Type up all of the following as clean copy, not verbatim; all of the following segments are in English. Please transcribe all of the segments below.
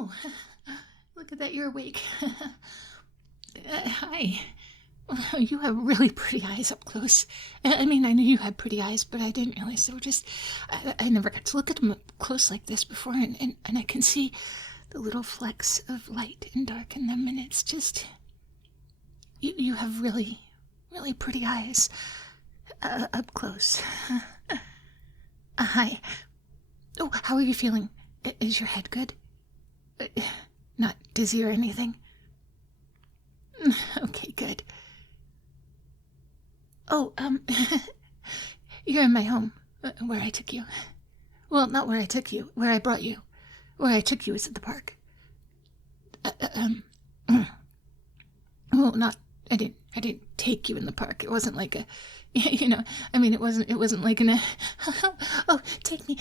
Oh, look at that, you're awake. Hi. You have really pretty eyes up close. I mean, I knew you had pretty eyes, but I didn't realize they were just... I never got to look at them up close like this before, and I can see the little flecks of light and dark in them, and it's just... You have really, really pretty eyes. Up close. Hi. Oh, how are you feeling? Is your head good? Not dizzy or anything? Okay, good. Oh, you're in my home, where I took you. Well, not where I took you, where I brought you. Where I took you is at the park. Well, not, I didn't take you in the park. It wasn't like a, I mean, it wasn't like an, oh, take me.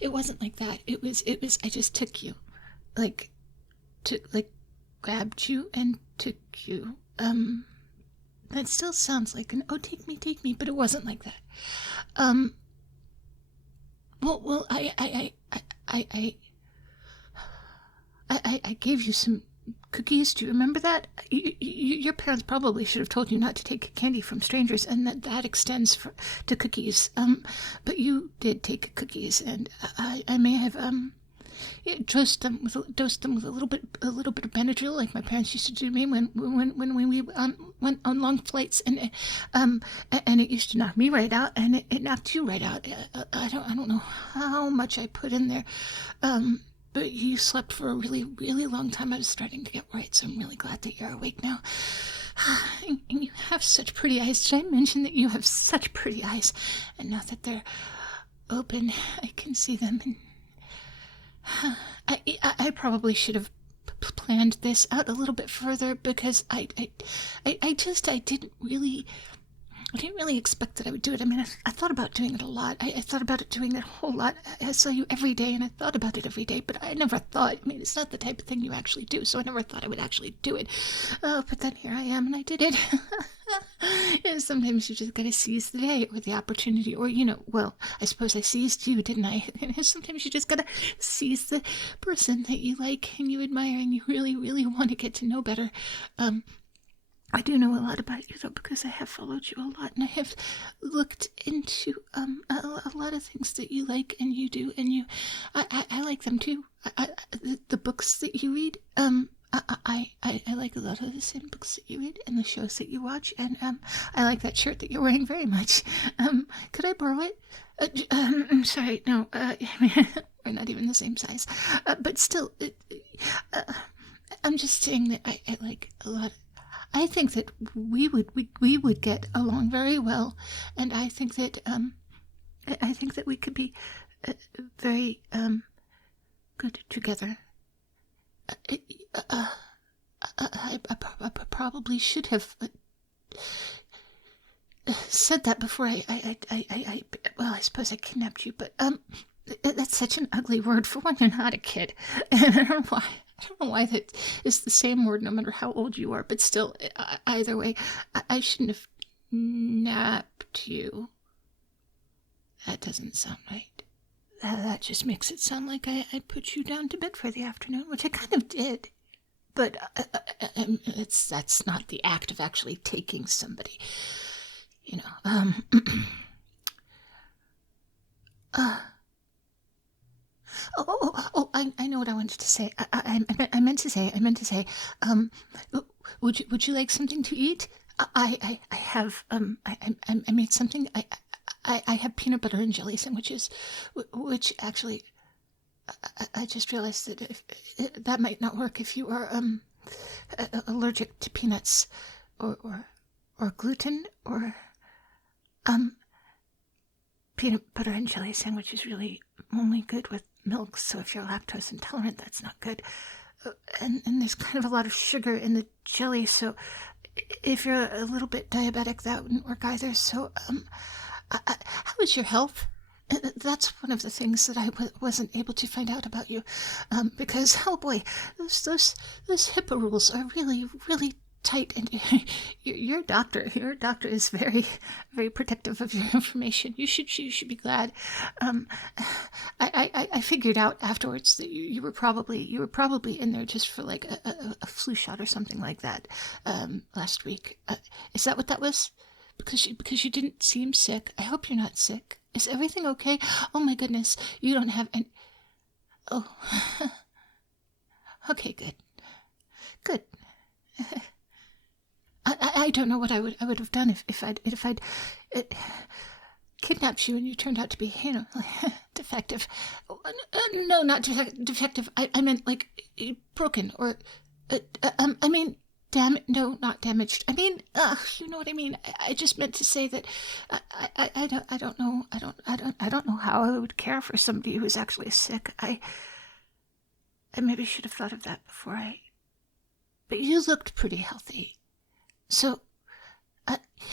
It wasn't like that. It was, I just took you. Like, grabbed you and took you. That still sounds like an, oh, take me, but it wasn't like that. Well, I gave you some cookies. Do you remember that? Your parents probably should have told you not to take candy from strangers, and that extends to cookies. But you did take cookies, and I may have dosed them with a little bit of Benadryl, like my parents used to do to me when we went on long flights, and it used to knock me right out, and it knocked you right out. I don't know how much I put in there, but you slept for a really, really long time. I was starting to get worried, so I'm really glad that you're awake now. And you have such pretty eyes. Did I mention that you have such pretty eyes? And now that they're open, I can see them. And I probably should have planned this out a little bit further, because I didn't really expect that I would do it. I mean, I thought about doing it a lot. I thought about doing it a whole lot. I saw you every day, and I thought about it every day, but I never thought, I mean, it's not the type of thing you actually do, so I never thought I would actually do it. Oh, but then here I am, and I did it. And sometimes you just gotta seize the day or the opportunity, or, well, I suppose I seized you, didn't I? Sometimes you just gotta seize the person that you like and you admire and you really, really want to get to know better. I do know a lot about you, though, because I have followed you a lot, and I have looked into a lot of things that you like and you do, and I like them too. The books that you read, I like a lot of the same books that you read and the shows that you watch, and I like that shirt that you're wearing very much. Could I borrow it? I'm sorry, no, we're not even the same size, but still, I'm just saying that I like a lot. I think that we would get along very well, and I think that we could be very good together. I probably should have said that before well, I suppose I kidnapped you, but that's such an ugly word for when you're not a kid. I don't know why that is the same word no matter how old you are, but still, either way, I shouldn't have napped you. That doesn't sound right. That just makes it sound like I put you down to bed for the afternoon, which I kind of did. But that's not the act of actually taking somebody. I know what I wanted to say. I meant to say, would you like something to eat? I have, I made something. I have peanut butter and jelly sandwiches, which actually, I just realized that that might not work if you are, allergic to peanuts, or gluten, or, peanut butter and jelly sandwich is really only good with milk, so if you're lactose intolerant, that's not good. And there's kind of a lot of sugar in the jelly, so if you're a little bit diabetic, that wouldn't work either. So, how is your health? That's one of the things that I wasn't able to find out about you, because, oh boy, those HIPAA rules are really, really tight, and your doctor is very, very protective of your information. You should be glad. I figured out afterwards that you were probably in there just for like a flu shot or something like that last week. Is that what that was? Because you didn't seem sick. I hope you're not sick. Is everything okay? Oh my goodness, you don't have any. Oh, okay, good. I don't know what I would have done if I'd kidnapped you and you turned out to be, defective. No, not defective. I meant like broken or I mean no, not damaged. I mean, you know what I mean. I just meant to say that I don't know how I would care for somebody who is actually sick. I maybe should have thought of that before But you looked pretty healthy. So,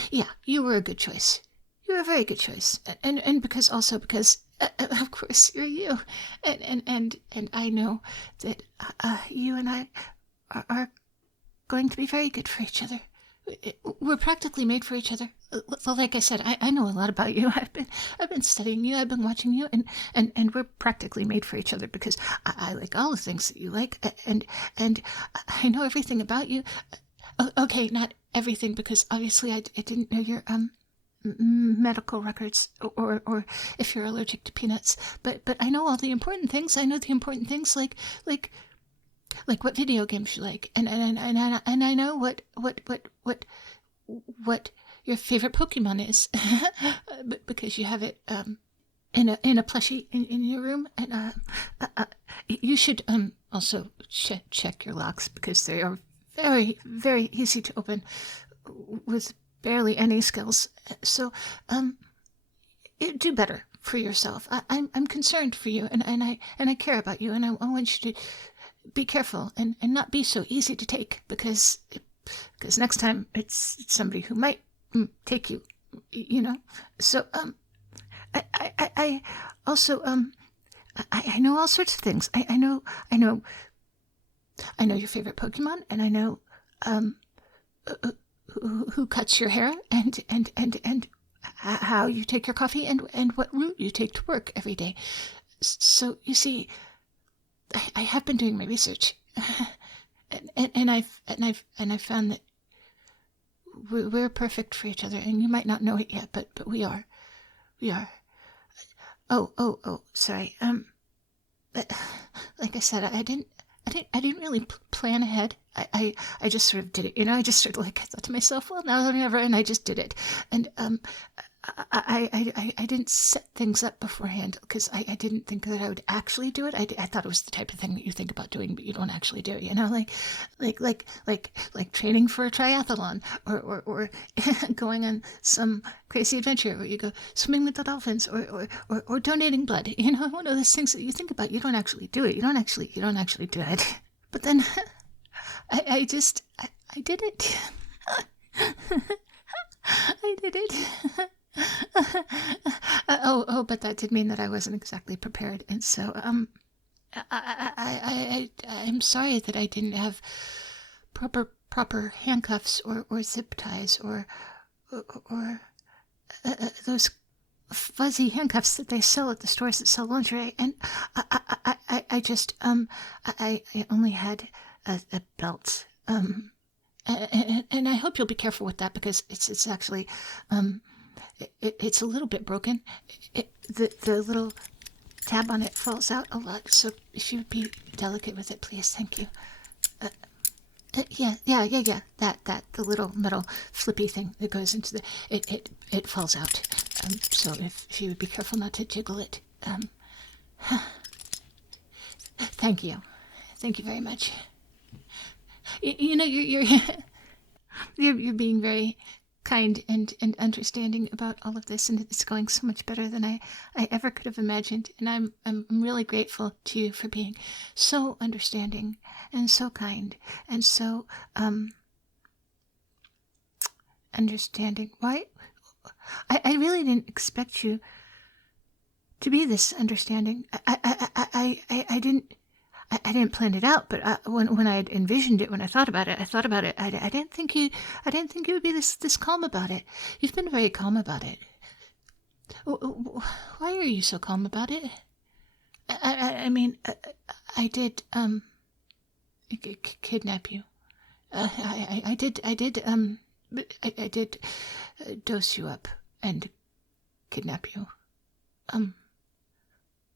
yeah, you were a good choice. You were a very good choice. And because, of course, you're you. And I know that you and I are going to be very good for each other. We're practically made for each other. Like I said, I know a lot about you. I've been studying you. I've been watching you, and we're practically made for each other because I like all the things that you like, and I know everything about you. Okay, not everything, because obviously I didn't know your medical records or if you're allergic to peanuts. But I know all the important things. I know the important things like what video games you like, and I know what your favorite Pokemon is, because you have it in a plushie in your room, and you should also check your locks because they are very, very easy to open with barely any skills. So do better for yourself. I'm concerned for you, and I care about you, and I want you to be careful and not be so easy to take, because next time it's somebody who might take you, So I also I know all sorts of things. I know your favorite Pokemon, and I know who cuts your hair, and how you take your coffee, and what route you take to work every day. So you see, I have been doing my research, and I've found that we're perfect for each other, and you might not know it yet, but we are. Oh, sorry. Like I said, I didn't really plan ahead. I just sort of did it, I just sort of I thought to myself, well, now or never, and I just did it. And I didn't set things up beforehand because I didn't think that I would actually do it. I thought it was the type of thing that you think about doing, but you don't actually do. Like training for a triathlon, or going on some crazy adventure where you go swimming with the dolphins, or donating blood. One of those things that you think about, you don't actually do it. You don't actually do it. But then I did it. I did it. But that did mean that I wasn't exactly prepared, and so I'm sorry that I didn't have proper handcuffs or zip ties or those fuzzy handcuffs that they sell at the stores that sell lingerie, and I just I only had a belt, and I hope you'll be careful with that, because it's actually it's a little bit broken. The little tab on it falls out a lot, so if you would be delicate with it, please. Thank you. Yeah. That the little metal flippy thing that goes into the it falls out. So if you would be careful not to jiggle it. Thank you very much. You're being very kind and understanding about all of this, and it's going so much better than I ever could have imagined, and I'm really grateful to you for being so understanding and so kind and so understanding. Why? I really didn't expect you to be this understanding. I didn't. I didn't plan it out, but when I had envisioned it, when I thought about it, I didn't think you would be this calm about it. You've been very calm about it. Why are you so calm about it? I mean, I did kidnap you. I did dose you up and kidnap you.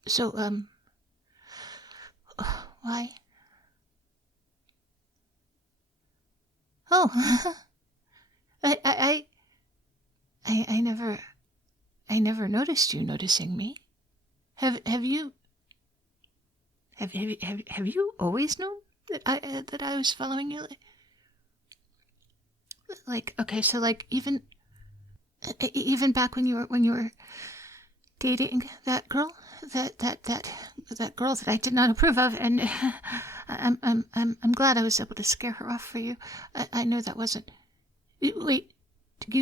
So why? Oh, I never noticed you noticing me. Have you always known that I was following you? Like, okay, so like even back when you were dating that girl, that girl that I did not approve of, and I'm glad I was able to scare her off for you. I know that wasn't. Wait, did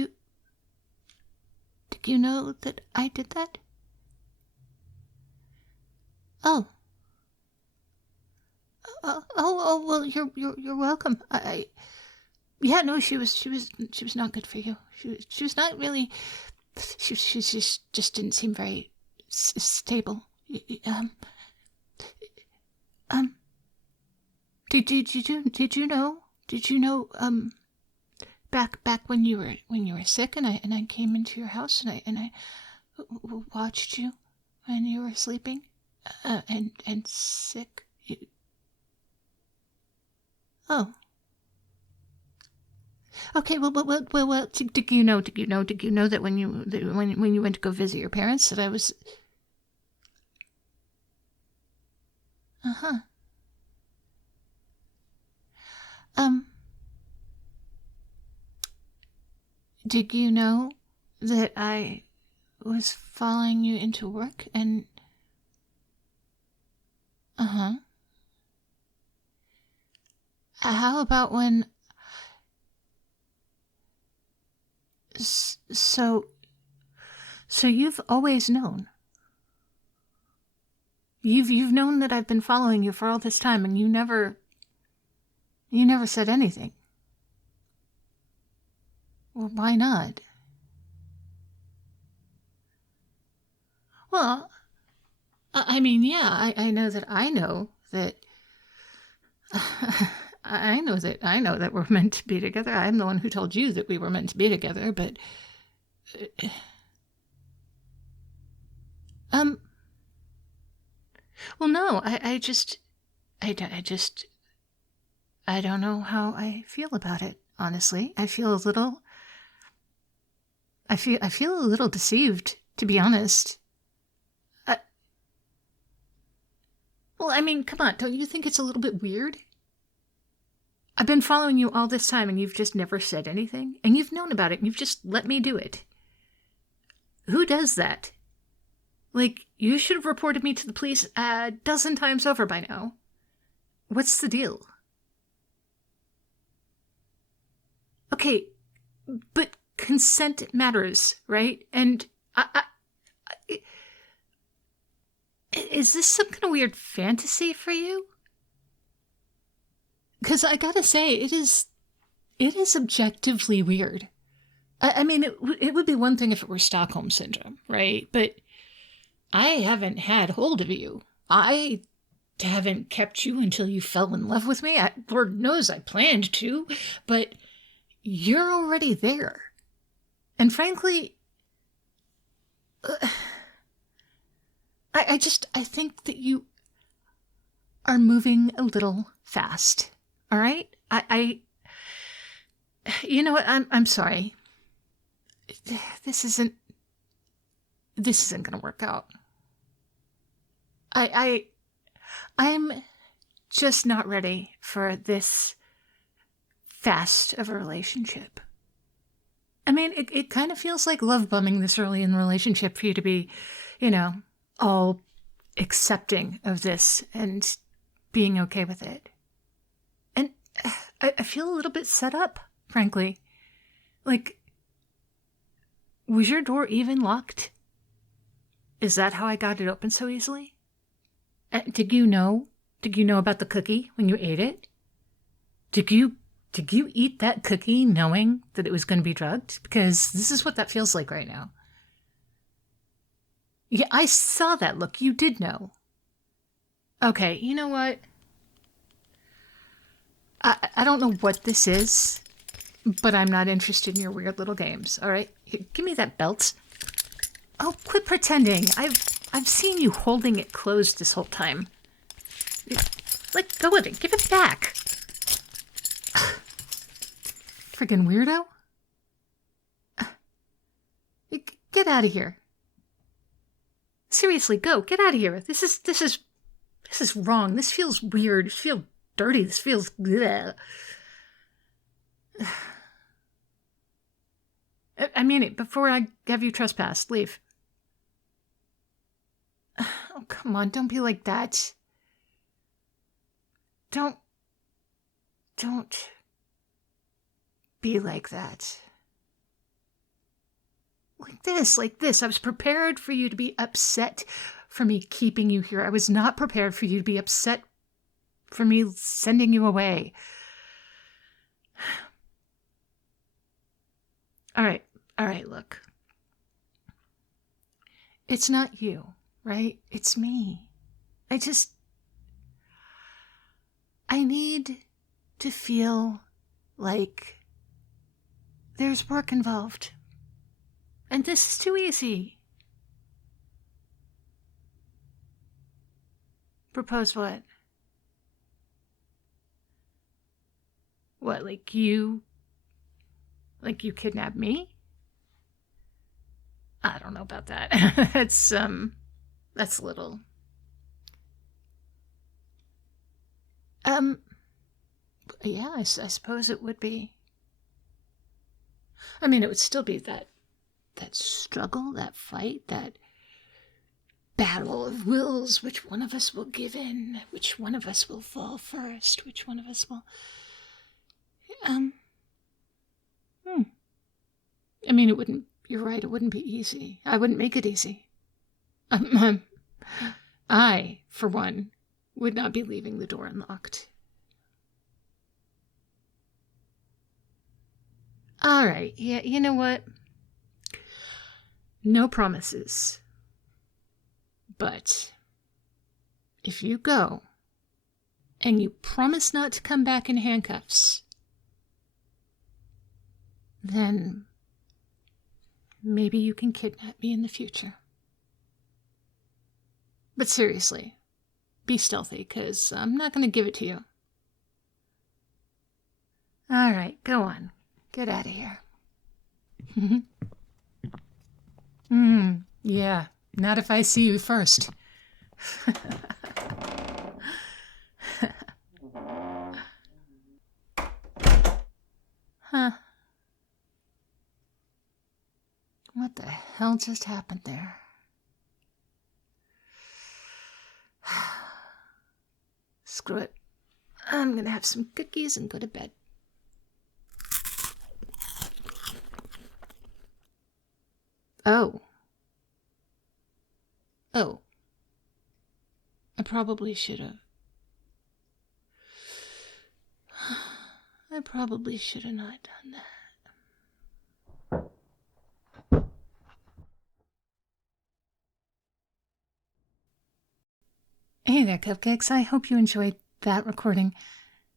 you know that I did that? Oh. Oh, well, you're welcome. Yeah, no, she was not good for you. She was not really. She just didn't seem very stable. Did you know? Back when you were sick, and I came into your house, and I watched you when you were sleeping, and sick. Oh. Okay. Well. Did you know that when you went to go visit your parents that I was? Uh-huh. Did you know that I was following you into work and? Uh-huh. How about when? So you've always known. You've known that I've been following you for all this time, and you never said anything. Well, why not? Well, I mean, yeah, I know that I know that we're meant to be together. I'm the one who told you that we were meant to be together, but well, no, I don't know how I feel about it, honestly. I feel a little deceived, to be honest. Well, I mean, come on, don't you think it's a little bit weird? I've been following you all this time and you've just never said anything? And you've known about it and you've just let me do it. Who does that? Like, you should have reported me to the police a dozen times over by now. What's the deal? Okay, but consent matters, right? And is this some kind of weird fantasy for you? Because I gotta say, it is objectively weird. I mean, it would be one thing if it were Stockholm Syndrome, right? But I haven't had hold of you. I haven't kept you until you fell in love with me. Lord knows I planned to, but you're already there. And frankly, I think that you are moving a little fast. All right? You know what? I'm sorry. This isn't gonna work out. I'm just not ready for this fast of a relationship. I mean, it kind of feels like love bombing this early in the relationship for you to be, all accepting of this and being okay with it. And I feel a little bit set up, frankly. Like, was your door even locked? Is that how I got it open so easily? Did you know Did you know about the cookie when you ate it? Did you eat that cookie knowing that it was going to be drugged? Because this is what that feels like right now. Yeah, I saw that look. You did know. Okay, you know what? I don't know what this is, but I'm not interested in your weird little games, all right? Here, give me that belt. Oh, quit pretending. I've seen you holding it closed this whole time. Let go of it. Give it back. Friggin' weirdo. Get out of here. Seriously, go. Get out of here. This is wrong. This feels weird. This feels dirty. This feels... Bleh. I mean it. Before I have you trespassed, leave. Oh, come on. Don't be like that. Don't be like that. Like this. I was prepared for you to be upset for me keeping you here. I was not prepared for you to be upset for me sending you away. All right, look. It's not you, right? It's me. I need to feel like there's work involved. And this is too easy. Propose what? What, like you kidnapped me? I don't know about that. That's a little. Yeah, I suppose it would be. I mean, it would still be that struggle, that fight, that battle of wills. Which one of us will give in? Which one of us will fall first? Which one of us will... I mean, it wouldn't... You're right, it wouldn't be easy. I wouldn't make it easy. I, for one, would not be leaving the door unlocked. All right, yeah, you know what? No promises. But if you go and you promise not to come back in handcuffs, then maybe you can kidnap me in the future. But seriously, be stealthy, because I'm not going to give it to you. All right, go on. Get out of here. Yeah, not if I see you first. Huh. What the hell just happened there? Screw it. I'm gonna have some cookies and go to bed. Oh. I probably should have. I probably should have not done that. Hey there, Cupcakes. I hope you enjoyed that recording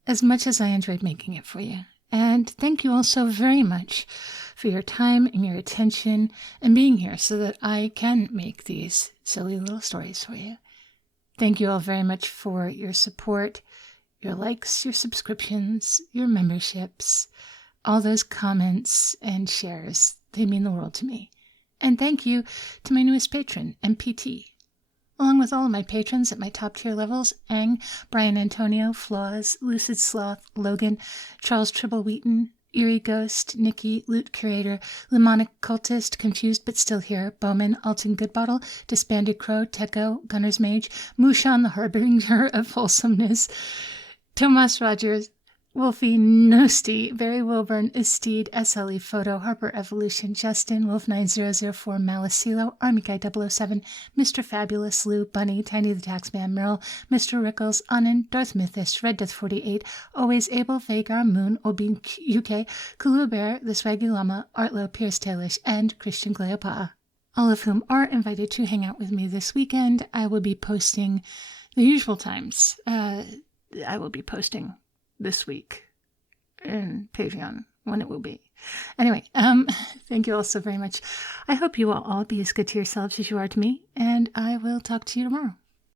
as much as I enjoyed making it for you. And thank you all so very much for your time and your attention and being here so that I can make these silly little stories for you. Thank you all very much for your support, your likes, your subscriptions, your memberships, all those comments and shares. They mean the world to me. And thank you to my newest patron, MPT. Along with all of my patrons at my top tier levels, Ang, Brian Antonio, Flaws, Lucid Sloth, Logan, Charles Tribble Wheaton, Eerie Ghost, Nikki, Loot Curator, Lemonic Cultist, Confused But Still Here, Bowman, Alton Goodbottle, Disbanded Crow, Techo, Gunner's Mage, Mushan the Harbinger of Wholesomeness, Tomas Rogers, Wolfie Nosti, Barry Wilburn, Esteed, SLE Photo, Harper Evolution, Justin, Wolf 9004, Malicilo, Army Guy 007, Mr. Fabulous, Lou, Bunny, Tiny the Taxman, Merrill, Mr. Rickles, Anand, Darth Mythist, Red Death 48, Always Able, Vagar, Moon, Obin UK, Kulu Bear, The Swaggy Llama, Artlo, Pierce Tailish, and Christian Gleopa, all of whom are invited to hang out with me this weekend. I will be posting the usual times. I will be posting this week in Patreon when it will be. Anyway, thank you all so very much. I hope you will all be as good to yourselves as you are to me, and I will talk to you tomorrow.